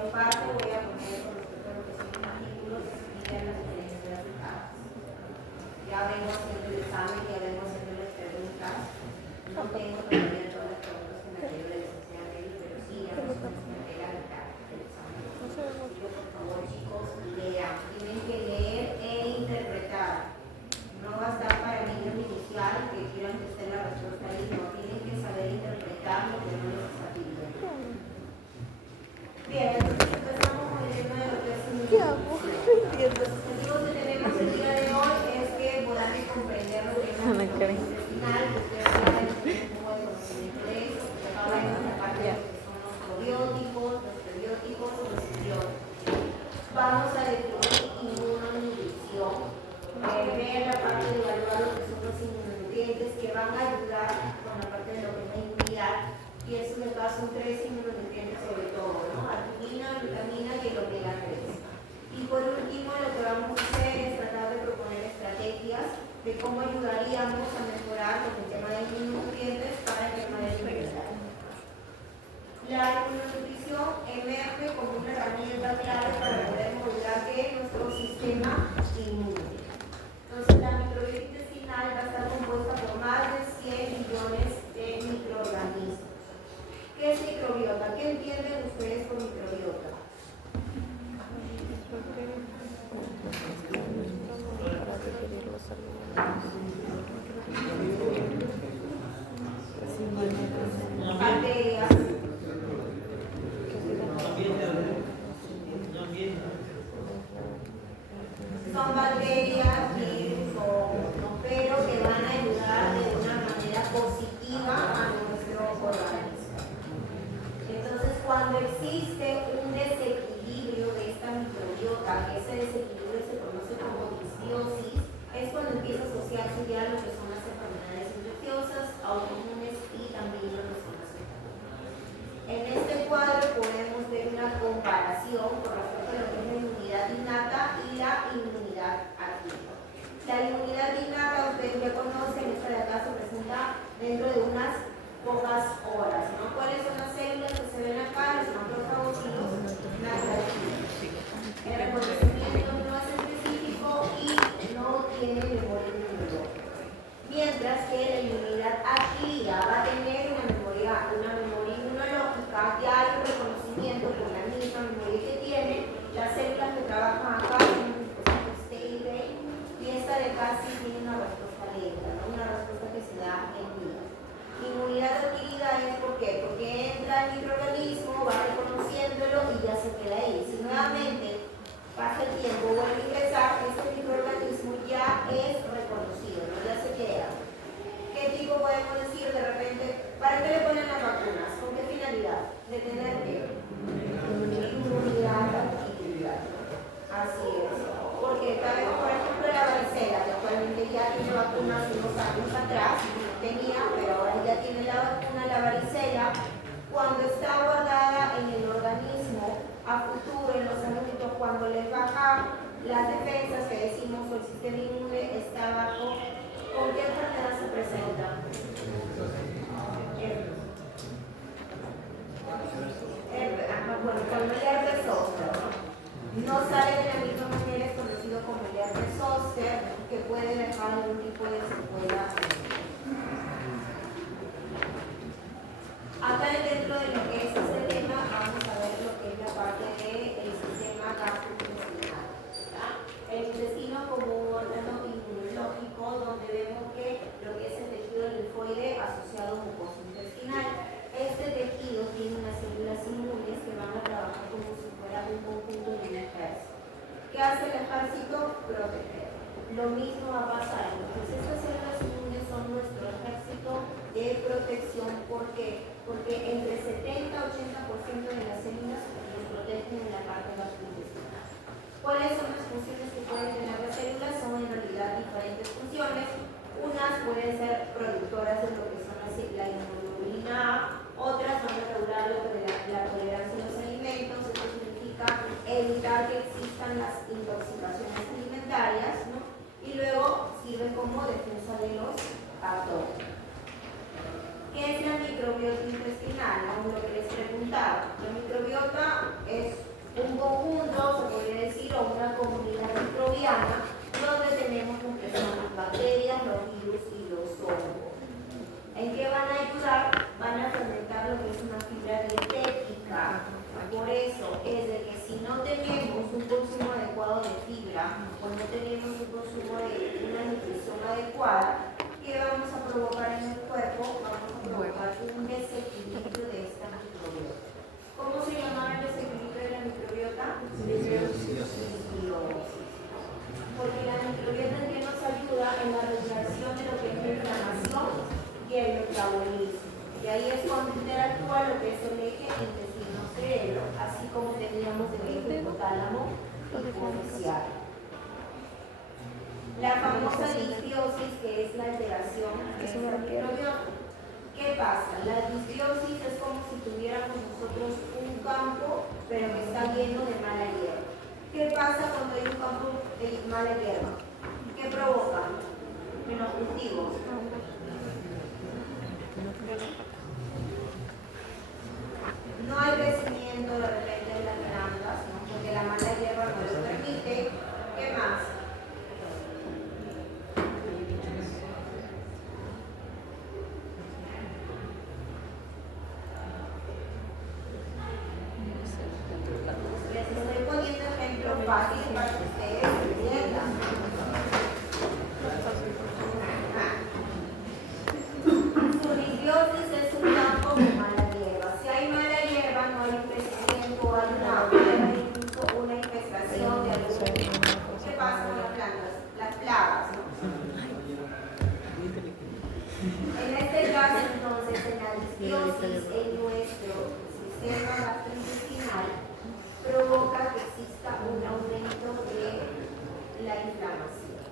mi parte voy a poner con respecto a lo que son los artículos y ya las diferencias de las etapas. Ya vengo haciendo el examen, ya vengo haciendo las preguntas. No tengo todavía todas las preguntas que me dio la licenciada Mary, pero sí, ya más o menos me pega la mitad del examen. Por favor, chicos, lean. Tienen que leer e interpretar. No va a estar para niños inicial que quieran que esté la respuesta ahí, no. Tienen que saber interpretar lo que no les está pidiendo. Bien, entonces empezamos con el tema de lo que es un Los objetivos que tenemos el día de hoy es que podamos comprender lo que es la intestinal, que ustedes saben un poco de conocimiento de eso, porque acá vemos la parte de lo que son los probióticos, los prebióticos, los simbióticos. Vamos a definir inmunonutrición, ver la parte de evaluar lo que son los inmunonutrientes que van a ayudar con la parte de lo que es la inmunidad. Y eso de acá son 3 inmunonutrientes sobre todo, ¿no? Arginina, glutamina y el omega 3. Y por último, lo que vamos a hacer es tratar de proponer estrategias de cómo ayudaríamos a mejorar con el tema de inmunonutrientes para el tema de la inmunidad. La inmunonutrición emerge como una herramienta clave para poder modular nuestro sistema inmune. Entonces, la microbiota intestinal va a estar compuesta por más de 100 millones de microorganismos. ¿Qué es microbiota? ¿Qué entienden ustedes por microbiota? Bacterias. Son bacterias, virus o hongos, pero que van a ayudar de una manera positiva a nuestro organismo. Entonces, cuando existe un desequilibrio de esta microbiota, que ese desequilibrio se conoce como disbiosis, es cuando empieza a asociarse ya lo que son las enfermedades infecciosas, autoinmunes y también lo que son las enfermedades. En este cuadro podemos ver una comparación con respecto a lo que es la inmunidad innata y la inmunidad adquirida. La inmunidad innata, ustedes ya conocen, esta de acá se presenta dentro de unas pocas horas, ¿no? ¿Cuáles son las células que se ven acá? Los macrófagos y los macrófilos. El reconocimiento no es específico y no tiene memoria inmunológica. Mientras que la inmunidad adquirida va a tener una memoria inmunológica, ya hay un reconocimiento por la misma memoria que tiene, las células que trabajan acá son un dispositivo stable y esta de acá sí tiene una respuesta lenta, ¿no? Una respuesta que se da en días. Inmunidad adquirida es ¿por qué? Porque entra el microorganismo, va reconociéndolo y ya se queda ahí. Si nuevamente pasa el tiempo, vuelve a ingresar, ese microorganismo ya es reconocido, ¿no? Ya se queda. ¿Qué tipo podemos decir de repente? ¿Para qué le ponen las vacunas? ¿Con qué finalidad? De tener ¿qué? Inmunidad adquirida. Así es. Porque sabemos, por ejemplo, la varicela, que actualmente ya tiene vacunas unos años atrás, tenía, pero ahora ya tiene la vacuna, la varicela, cuando está guardada en el organismo, a futuro, en los adultos, cuando les baja las defensas, que decimos, o el sistema inmune está bajo, ¿con qué enfermedad se presenta? Bueno, con el herpes zóster, no sale de la misma manera, es conocido como el herpes zóster, que puede dejar algún tipo de secuela. Acá dentro de lo que es este tema, vamos a ver lo que es la parte del sistema gastrointestinal. El intestino como un órgano inmunológico, donde vemos que lo que es el tejido linfoide asociado a mucosa intestinal. Este tejido tiene unas células inmunes que van a trabajar como si fuera un conjunto de un ejército. ¿Qué hace el ejército? Proteger. Lo mismo va a pasar. Entonces, estas células inmunes son nuestro ejército de protección. ¿Por qué? Porque entre 70 y 80% de las células nos protegen en la parte gastrointestinal. ¿Cuáles son las funciones que pueden tener las células? Son en realidad diferentes funciones. Unas pueden ser productoras de lo que son la inmunoglobulina A, otras van a regular lo que la tolerancia a los alimentos. Esto significa evitar que existan las intoxicaciones alimentarias, ¿no? Y luego sirven como defensa de los patógenos. ¿Qué es la microbiota intestinal? Lo que les preguntaba. La microbiota es un conjunto, se podría decir, o una comunidad microbiana, donde tenemos lo que son las bacterias, los virus y los hongos. ¿En qué van a ayudar? Van a fermentar lo que es una fibra dietética. Por eso es de que si no tenemos un consumo adecuado de fibra o no tenemos un consumo de una nutrición adecuada, ¿qué vamos a provocar en el cuerpo? Vamos a provocar un desequilibrio de esta microbiota. ¿Cómo se llama el desequilibrio de la microbiota? Disbiosis. Porque la microbiota en que nos ayuda en la regulación de lo que es la inflamación y el metabolismo. Y ahí es cuando interactúa lo que es el eje intestino-cerebro, así como teníamos el eje hipotálamo hipoficial. La famosa disbiosis, que es la alteración de esta microbiota. ¿Qué pasa? La disbiosis es como si tuviéramos nosotros un campo, pero que está lleno de mala hierba. ¿Qué pasa cuando hay un campo de mala hierba? ¿Qué provoca? Menos cultivos. No hay crecimiento de repente de las plantas, ¿no? Porque la mala hierba no lo permite. ¿Qué más? Les estoy poniendo ejemplos fáciles para que ustedes entiendan. Su disbiosis es un campo con mala hierba. Si hay mala hierba, no hay crecimiento, hay incluso una infestación de algún tipo. ¿Qué pasa con las plantas? Las plagas, ¿no? En este caso, entonces, en la disbiosis, en nuestro sistema gastrointestinal, provoca que exista un aumento de la inflamación.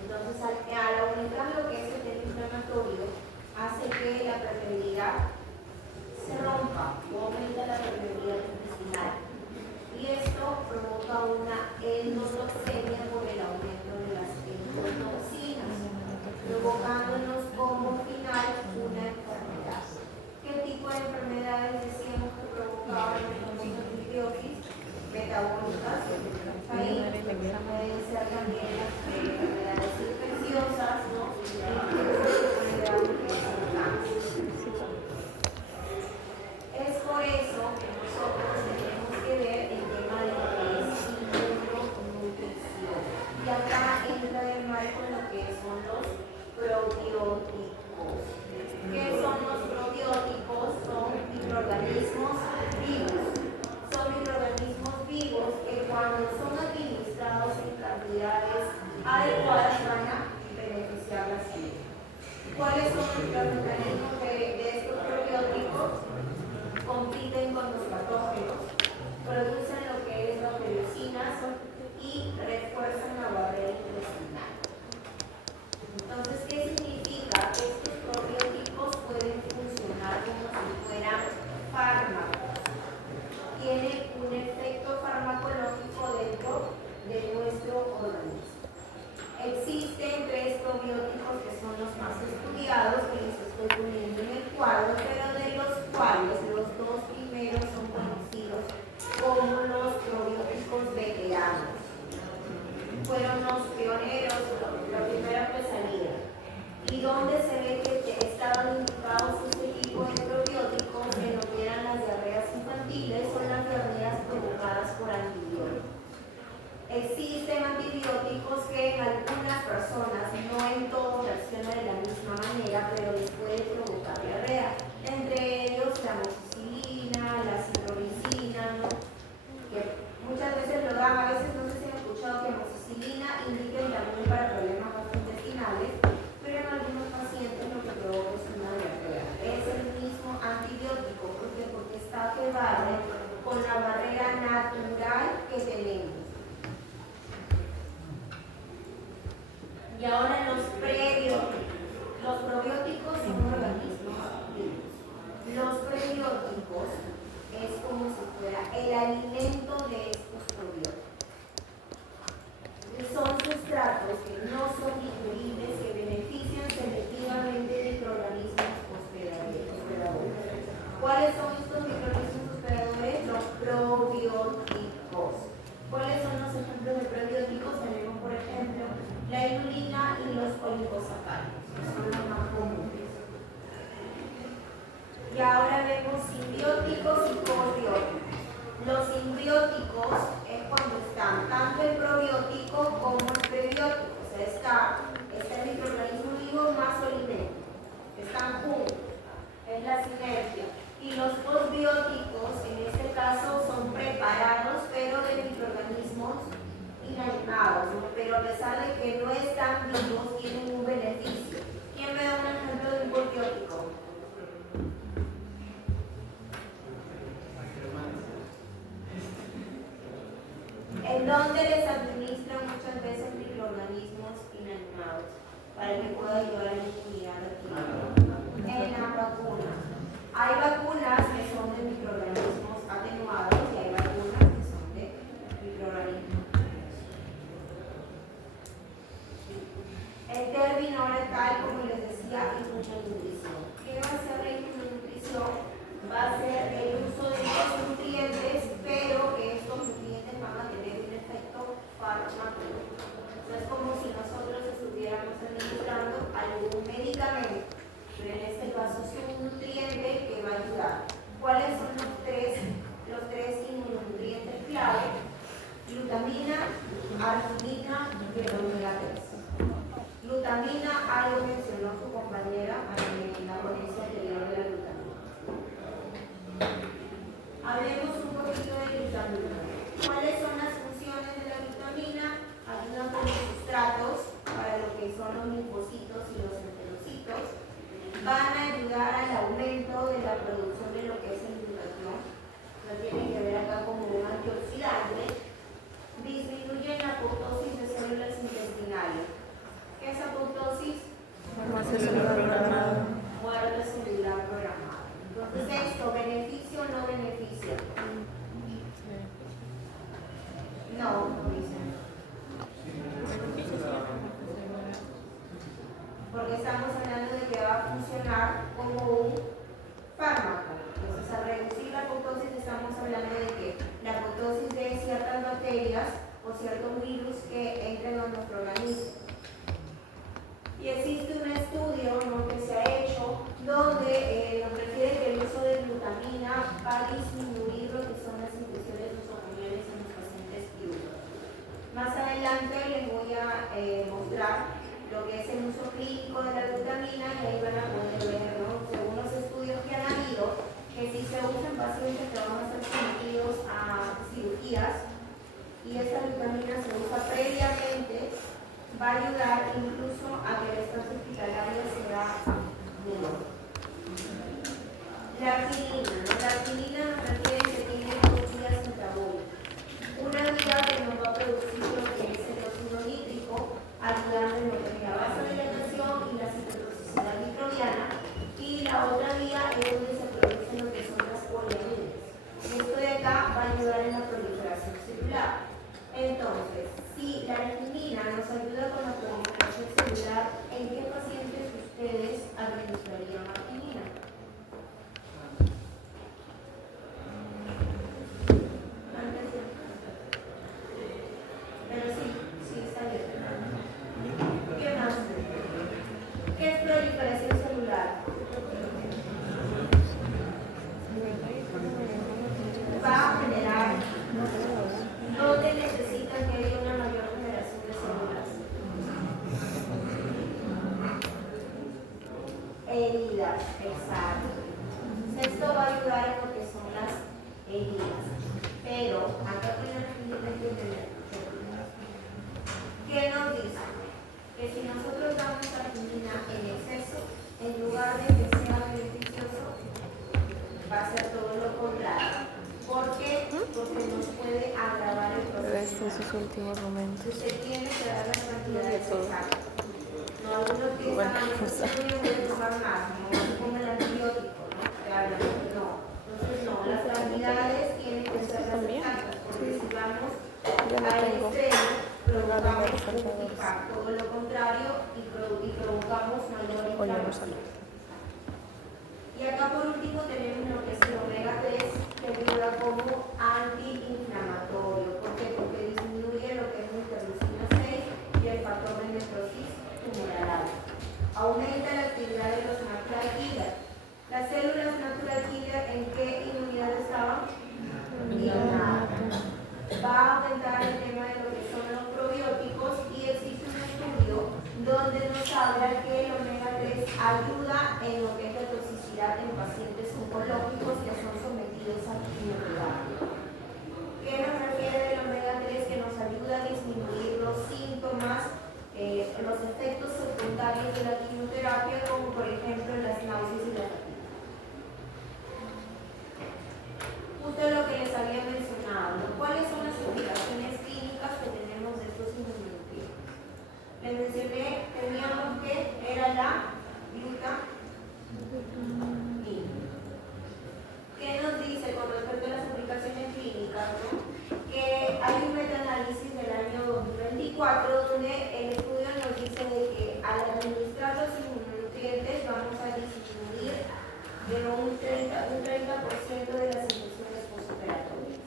Entonces, al aumentar lo que es el tema inflamatorio, hace que la permeabilidad se rompa o aumenta la permeabilidad intestinal. Y esto provoca una endotoxemia por el aumento de las endotoxinas, provocándonos como final una enfermedad. ¿Qué tipo de enfermedades decíamos que provocaban la famosa disbiosis? Metabólicas, ahí pueden ser también las enfermedades infecciosas, ¿no? Es por eso que nosotros tenemos que ver el tema de lo que es nutrición. Y acá entra de marco lo que son los probióticos. ¿Qué son los probióticos? Son microorganismos vivos. Son microorganismos vivos que cuando son administrados en cantidades adecuadas van a beneficiar la salud. ¿Cuáles son los mecanismos de estos probióticos? Compiten con los patógenos, producen lo que es las medicinas y refuerzan la barrera intestinal. Entonces, ¿qué significa? Que estos probióticos pueden funcionar como si fueran fármacos. Tienen un efecto farmacológico dentro de nuestro organismo. Existen 3 probióticos que son los más estudiados, que les estoy poniendo en el cuadro, pero de los cuales los 2 primeros son conocidos como los probióticos veteranos. Fueron los pioneros, los primeros que salieron. Y donde se ve que estaban indicados este tipo de probióticos en lo que eran las diarreas infantiles o las diarreas provocadas por antibióticos. Existen antibióticos que en algunas personas, no en todos, reaccionan de la misma manera, pero les puede provocar diarrea. Entre ellos la amoxicilina, la citromicina, ¿no? Que muchas veces lo dan, a veces no sé si han escuchado que amoxicilina indica también para problemas gastrointestinales, pero en algunos pacientes lo que provoca es una diarrea. Es el mismo antibiótico, porque está que barre con la barrera natural que tenemos. Y ahora los prebióticos. Los probióticos son organismos vivos. Los prebióticos es como si fuera el alimento de estos probióticos. Son sustratos que no son digeribles, que benefician selectivamente microorganismos hospedadores. ¿Cuáles son estos microorganismos hospedadores? Los probióticos. en donde les administran muchas veces microorganismos inanimados para que pueda ayudar a la inmunidad adquirida. En las vacunas, hay vacunas que son de microorganismos atenuados y hay vacunas que son de microorganismos. El término ahora tal, como les decía, inmunonutrición. ¿Qué va a ser la inmunonutrición? Va a ser el uso de estos nutrientes, pero que estos nutrientes van a tener un efecto farmacológico. Es como si nosotros estuviéramos administrando algún medicamento, pero en este caso es un nutriente que va a ayudar. ¿Cuáles son los tres inmunonutrientes clave? Glutamina, arginina y el omega 3. Glutamina, algo mencionó su compañera en la ponencia anterior de la glutamina. Hablemos un poquito de glutamina. ¿Cuáles son las funciones de la glutamina? Ayudan con los sustratos para lo que son los linfocitos y los enterocitos. Van a ayudar al aumento de la producción de lo que es el glutatión. Lo tienen que ver acá como un antioxidante. Disminuyen la apoptosis de células intestinales. ¿Qué es apoptosis? Muerte celular programada. Muerte celular programada. Entonces, ¿esto beneficia o no beneficia? No, no dice. Porque estamos hablando de que va a funcionar como un fármaco. Entonces, al reducir la apoptosis, estamos hablando de que la apoptosis de ciertas bacterias o ciertos virus que entren a nuestro organismo. Y existe un estudio, ¿no?, que se ha hecho donde nos refiere que el uso de glutamina va a disminuir lo que son las infecciones nosocomiales en los pacientes piuros. Más adelante les voy a mostrar lo que es el uso clínico de la glutamina y ahí van a poder ver, ¿no?, según los estudios que han habido, que si se usa en pacientes que van a ser sometidos a cirugías y esa glutamina se usa previamente, va a ayudar incluso a que la estancia hospitalaria sea menor. La arginina nos refiere que tiene dos vías metabólicas. Una vía que nos va a producir lo que es el óxido nítrico, ayudando en lo que es la vasodilatación y la citotoxicidad microbiana, y la otra vía es donde se producen lo que son las poliaminas. Esto de acá va a ayudar en la proliferación celular. Entonces, si la arginina nos ayuda con la proliferación celular, ¿en qué pacientes ustedes administrarían arginina? Pero sí, está bien. ¿Qué más? ¿Qué es proliferación celular? Va a generar donde necesitan que haya una mayor generación de células. Heridas, exacto. Esto va a ayudar en lo que son las heridas. Pero, acá tenemos que entender. ¿Qué nos dice? Que si nosotros damos arginina en exceso, en lugar de que sea beneficioso, va a ser todo lo contrario. ¿Por qué? Porque nos puede agravar el proceso. En sus últimos momentos. Usted tiene que dar las cantidades exactas. No, algunos que Bueno, están no pueden tomar más, no como el antibiótico, ¿no? No. Entonces, no, las cantidades tienen que ser las exactas, porque si vamos al extremo, provocamos todo lo contrario y provocamos mayor inflamación. Y acá por último tenemos lo que es el omega 3, que ayuda como antiinflamatorio. ¿Por qué? Porque disminuye lo que es la interleucina 6 y el factor de necrosis tumoral. Aumenta la actividad de los natural killer. Las células natural killer, ¿en qué inmunidad estaban? Va a aumentar el tema de lo que son los probióticos y existe un estudio donde nos habla que el omega 3 ayuda en lo que es la toxicidad en pacientes oncológicos que son sometidos a quimioterapia. ¿Qué nos refiere el omega 3? Que nos ayuda a disminuir los síntomas, los efectos secundarios de la quimioterapia, como por ejemplo las náuseas y la fatiga. Justo lo que les había mencionado, ¿no? ¿Cuáles son las implicaciones clínicas mencioné, teníamos que era la glutamina. ¿Qué nos dice con respecto a las aplicaciones clínicas? ¿No? Que hay un metaanálisis del año 2024 donde el estudio nos dice de que al administrar los inmunonutrientes vamos a disminuir de un 30% de las infecciones postoperatorias.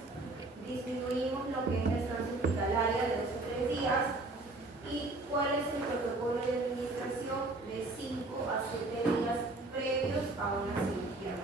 Disminuimos lo que es la estancia hospitalaria de 2 a 3 días. ¿Y cuál es el protocolo de administración? De 5 a 7 días previos a una cirugía.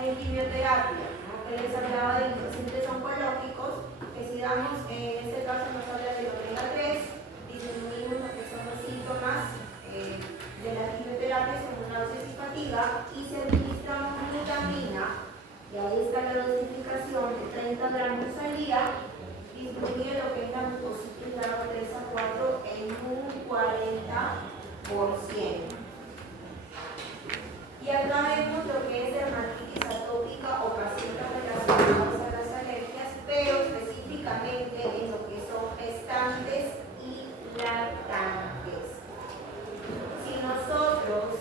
En quimioterapia, ¿no? Que les hablaba de los pacientes oncológicos, que si damos, en este caso nos habla del omega 3, disminuimos lo que son los síntomas de la quimioterapia, como náuseas y fatiga, y si administramos glutamina, y ahí está la dosificación de 30 gramos al día, disminuye lo que es la mucositis grado 3 a 4 en un 40%. Y acá vemos lo que es dermatitis atópica o pacientes relacionados a las alergias, pero específicamente en lo que son gestantes y lactantes. Si nosotros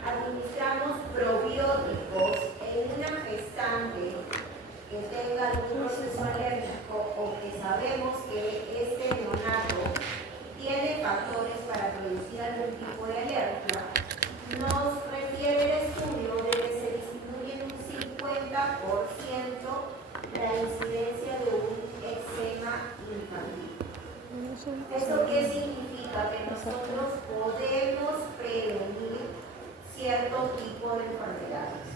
administramos probióticos en una gestante que tenga algún proceso alérgico o que sabemos que este neonato tiene factores para producir algún tipo de alergia, nos refiere el estudio de que se disminuye en un 50% la incidencia de un eczema infantil. ¿Eso qué significa? Que nosotros podemos prevenir cierto tipo de enfermedades.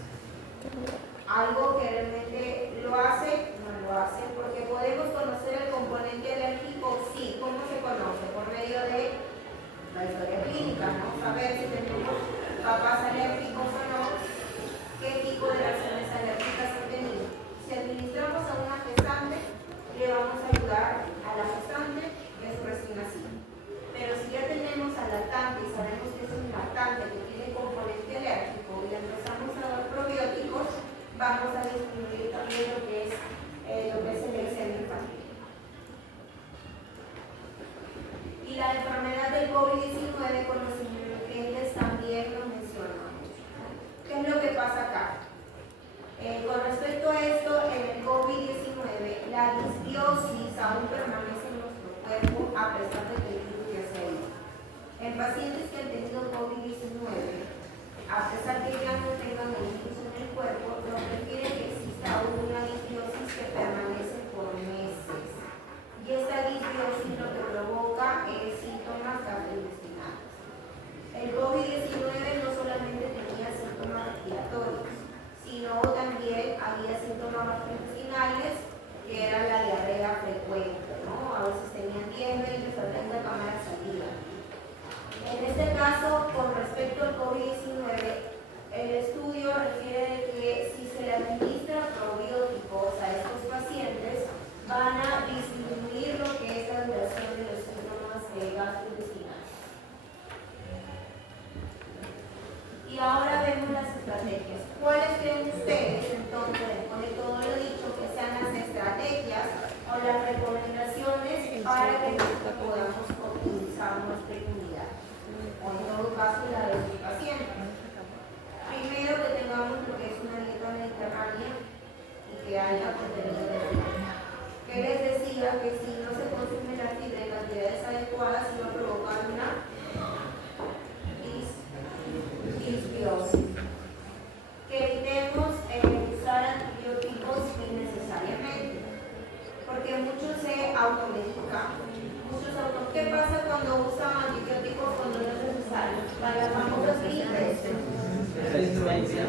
Algo que realmente lo hace, no lo hace, porque podemos conocer el componente alérgico, sí. ¿Cómo se conoce? Por medio de la historia clínica, ¿no? Saber si tenemos papás alérgicos o no, qué tipo de reacciones alérgicas han tenido. Si administramos a una gestante, le vamos a ayudar a la gestante y a su recién nacido. Pero si ya tenemos al lactante y sabemos que es un lactante que tiene componente alérgico y le empezamos a dar probióticos, vamos a disminuir también lo que es el eczema infantil. Y la enfermedad del COVID-19 con los inmunonutrientes también lo mencionamos. ¿Qué es lo que pasa acá? Con respecto a esto, en el COVID-19, la disbiosis aún permanece en nuestro cuerpo a pesar de que el virus ya se ha ido. En pacientes que han tenido COVID-19, a pesar de que ya no tengan el virus en el cuerpo, nos refiere que existe aún una disbiosis que permanece por meses. Y esta disbiosis lo que provoca es síntomas gastrointestinales. El COVID-19 no solamente tenía síntomas respiratorios, sino también había síntomas gastrointestinales que eran la diarrea frecuente, ¿no? A veces tenían 10, 20 o 30 cámaras al día. En este caso, con respecto al COVID-19, el estudio refiere que si se le administra probióticos a estos pacientes, van a disminuir lo que es la duración de los síntomas gastrointestinales. Y ahora vemos las estrategias. ¿Cuáles creen ustedes, entonces, después de todo lo dicho, que sean las estrategias o las recomendaciones para que nosotros podamos optimizar nuestra inmunidad? O en todo caso, la de los pacientes. Primero, que tengamos lo que es una dieta mediterránea y que haya contenido de fibra. ¿Qué les decía? Que si no se consume la fibra en cantidades adecuadas, iba a provocar una disbiosis. Que evitemos usar antibióticos innecesariamente, porque muchos se automedican. ¿Qué pasa cuando usan antibióticos cuando no es necesario? Para las famosas gripes. Resistencia.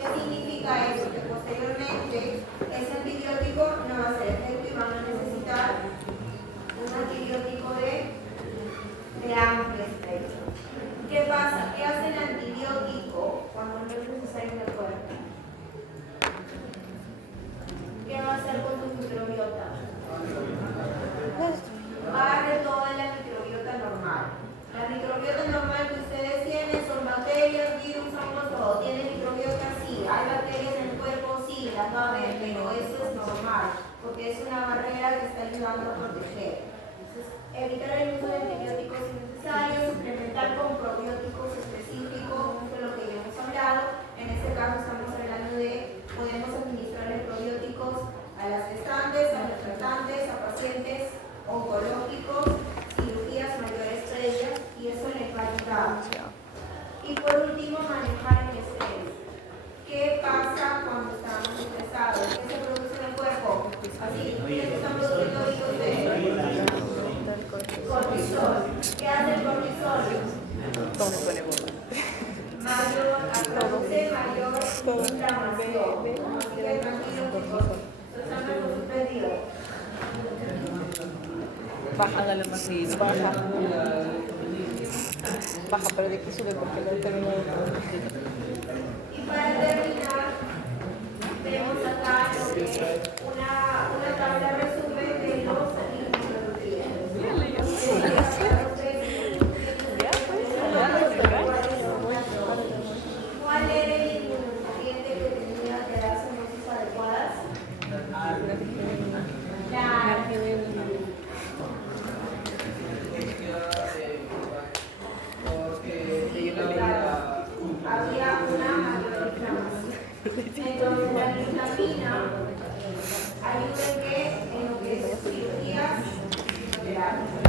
¿Qué significa eso? Que posteriormente ese antibiótico no va a ser efectivo y van a necesitar un antibiótico porque es una barrera que está ayudando a proteger. Entonces, evitar el uso de antibióticos innecesarios, suplementar con probióticos específicos, de lo que ya hemos hablado. En este caso estamos hablando de, podemos administrarle probióticos a las gestantes, a los tratantes, a pacientes oncológicos, cirugías mayores previas, y eso les va a ayudar. Y por último, manejar el estrés. ¿Qué pasa cuando estamos estresados? ¿Qué se produce en el cuerpo? Así, ¿qué se están produciendo ahorita ustedes? Cortisol. ¿Qué hace el cortisol? Mayor, produce mayor inflamación. Así que tranquilos, chicos. Susana con su pedido. Baja, hágale más. Sí, baja. Baja, pero de que sube porque no termina de todo. Y para terminar, vemos acá lo que es una tabla resumen de los ¿cuál era el inmunonutriente que tenía que darse dosis adecuadas? La había una mayor inflamación. Entonces la glutamina ayuda en qué? En lo que es cirugías y quimioterapias.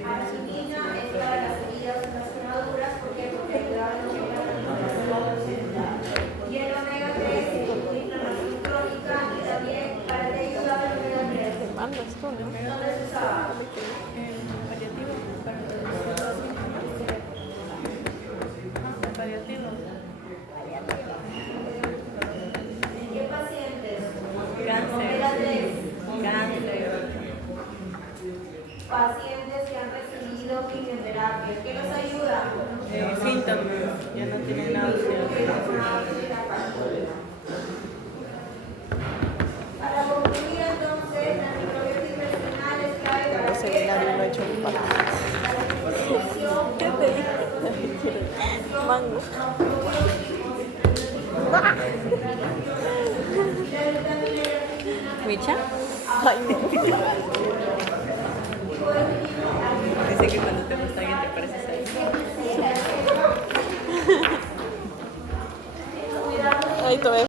Arginina es para las heridas y las quemaduras, ¿por qué? Porque ayuda en lo que es la recuperación celular. Y el omega 3 es una inflamación crónica y también para te ayudar el omega 3. ¿Dónde se usaba? ¿En qué pacientes? Omega 3. Pacientes que han recibido quimioterapia. ¿Qué nos ayuda? Síntomas, ya no tienen náusea. Para concluir entonces, la microbiota intestinal es clave para Ese seminario lo he hecho mi padre. ¿Qué te dije? Mango. ¿Micha? Ay, no. Dice que cuando te gusta alguien te pareces a él. Ahí te ves.